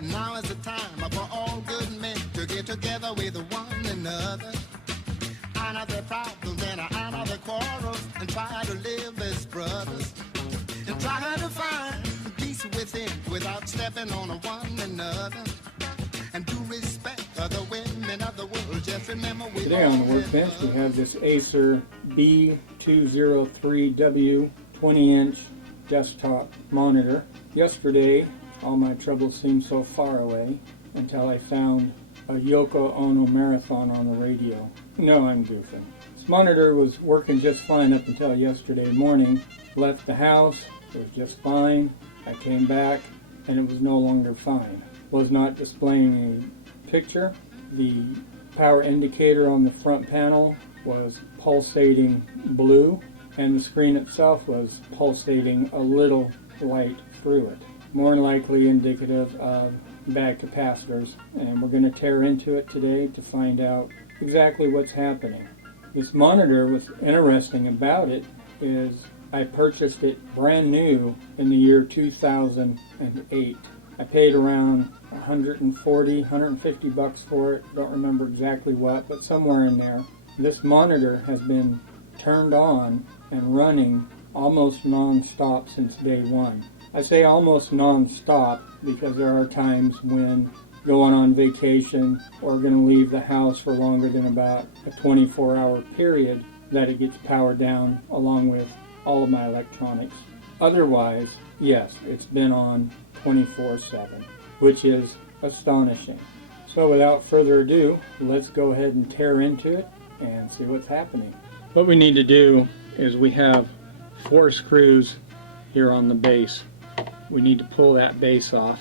Now is the time for all good men to get together with one another. Iron out their problems and iron out their quarrels and try to live as brothers. And try to find peace within without stepping on one another. And do respect other women of the world. Just remember we Today on the workbench we have this Acer B203W 20-inch desktop monitor. Yesterday all my troubles seemed so far away until I found a Yoko Ono marathon on the radio. No, I'm goofing. This monitor was working just fine up until yesterday morning. Left the house, it was just fine. I came back and it was no longer fine. Was not displaying a picture. The power indicator on the front panel was pulsating blue, and the screen itself was pulsating a little light through it. More than likely indicative of bad capacitors, and we're going to tear into it today to find out exactly what's happening. This monitor, what's interesting about it is I purchased it brand new in the year 2008. I paid around 140, 150 bucks for it. Don't remember exactly what, but somewhere in there. This monitor has been turned on and running almost non-stop since day one. I say almost non-stop because there are times when going on vacation or going to leave the house for longer than about a 24-hour period that it gets powered down along with all of my electronics. Otherwise, yes, it's been on 24/7, which is astonishing. So without further ado, let's go ahead and tear into it and see what's happening. What we need to do is we have 4 screws here on the base. We need to pull that base off.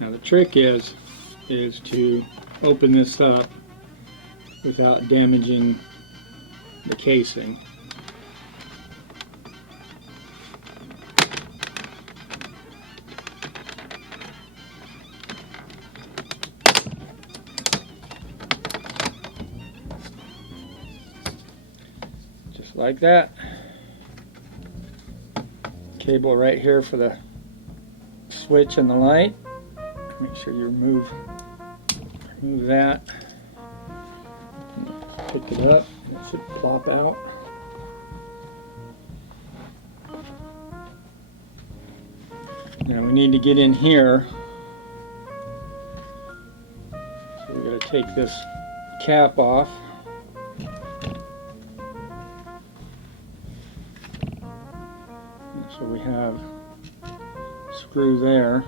Now the trick is to open this up without damaging the casing. Just like that. Cable right here for the switch and the light. Make sure you remove that. Pick it up. It should plop out. Now we need to get in here. So we got to take this cap off. So we have a screw there.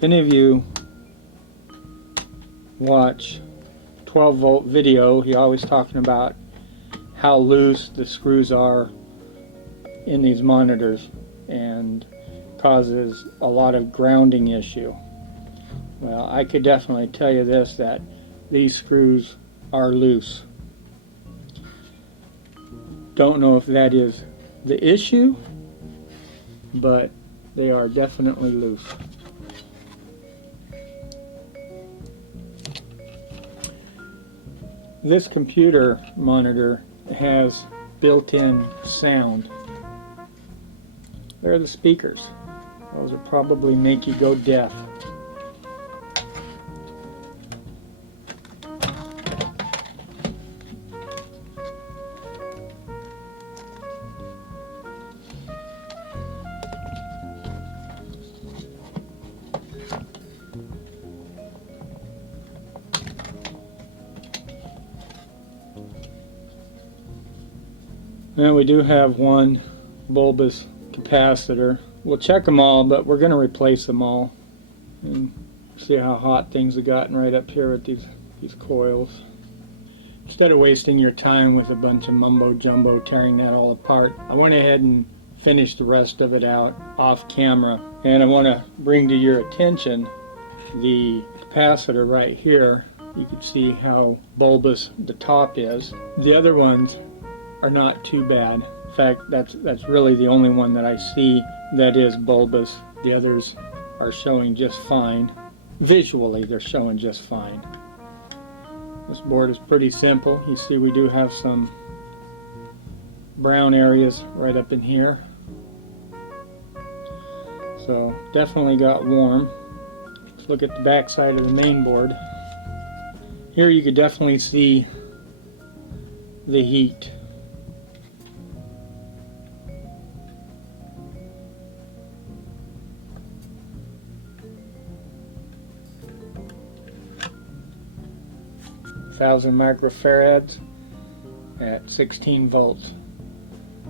If any of you watch 12-volt video, he always talking about how loose the screws are in these monitors and causes a lot of grounding issue. Well, I could definitely tell you this, that these screws are loose. Don't know if that is the issue, but they are definitely loose. This computer monitor has built-in sound. There are the speakers. Those will probably make you go deaf. Now we do have one bulbous capacitor. We'll check them all, but we're going to replace them all and see how hot things have gotten right up here with these coils. Instead of wasting your time with a bunch of mumbo jumbo tearing that all apart, I went ahead and finished the rest of it out off camera. And I want to bring to your attention the capacitor right here. You can see how bulbous the top is. The other ones are not too bad. In fact, that's really the only one that I see that is bulbous. The others are showing just fine. Visually, they're showing just fine. This board is pretty simple. You see we do have some brown areas right up in here. So definitely got warm. Let's look at the back side of the main board. Here you could definitely see the heat. Thousand microfarads at 16 volts.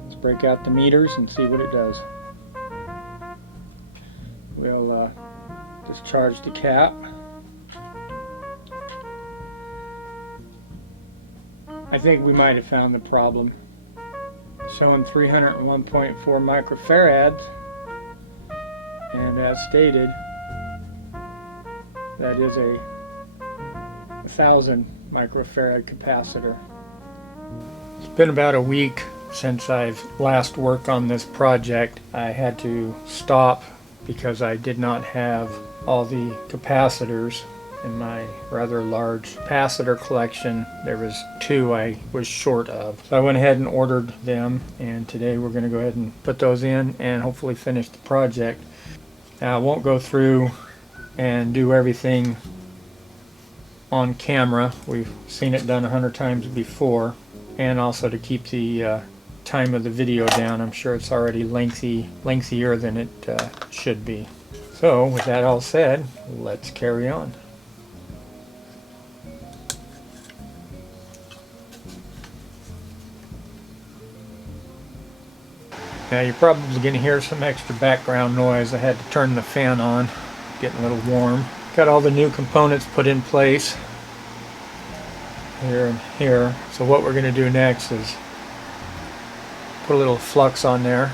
Let's break out the meters and see what it does. We'll discharge the cap. I think we might have found the problem. Showing 301.4 microfarads, and as stated, that is a 1,000 microfarad capacitor. It's been about a week since I've last worked on this project. I had to stop because I did not have all the capacitors in my rather large capacitor collection. There was 2 I was short of. So I went ahead and ordered them, and today we're going to go ahead and put those in and hopefully finish the project. Now I won't go through and do everything on camera. We've seen it done 100 times before, and also to keep the time of the video down. I'm sure it's already lengthier than it should be. So with that all said, let's carry on. Now you're probably going to hear some extra background noise. I had to turn the fan on, getting a little warm. Got all the new components put in place here and here. So what we're going to do next is put a little flux on there.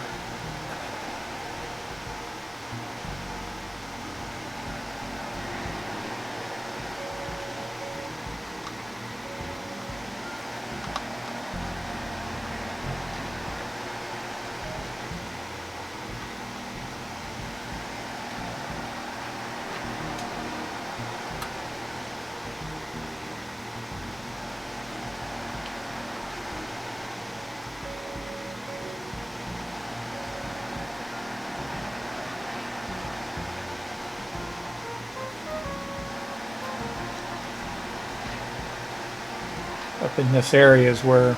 Up in this area is where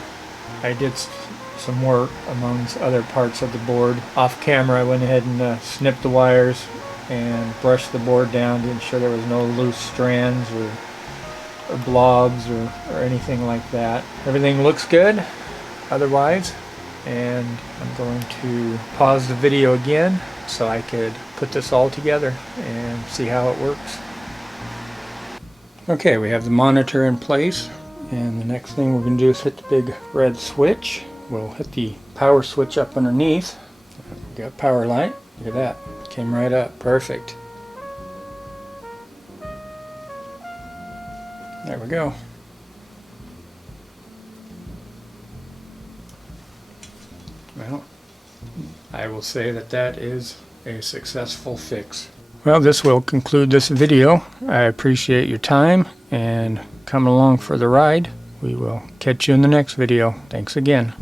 I did some work amongst other parts of the board. Off camera I went ahead and snipped the wires and brushed the board down to ensure there was no loose strands or blobs or anything like that. Everything looks good otherwise, and I'm going to pause the video again so I could put this all together and see how it works. Okay, we have the monitor in place, and the next thing we're going to do is hit the big red switch. We'll hit the power switch up underneath. We got power light. Look at that. Came right up. Perfect. There we go. Well, I will say that that is a successful fix. Well, this will conclude this video. I appreciate your time and coming along for the ride. We will catch you in the next video. Thanks again.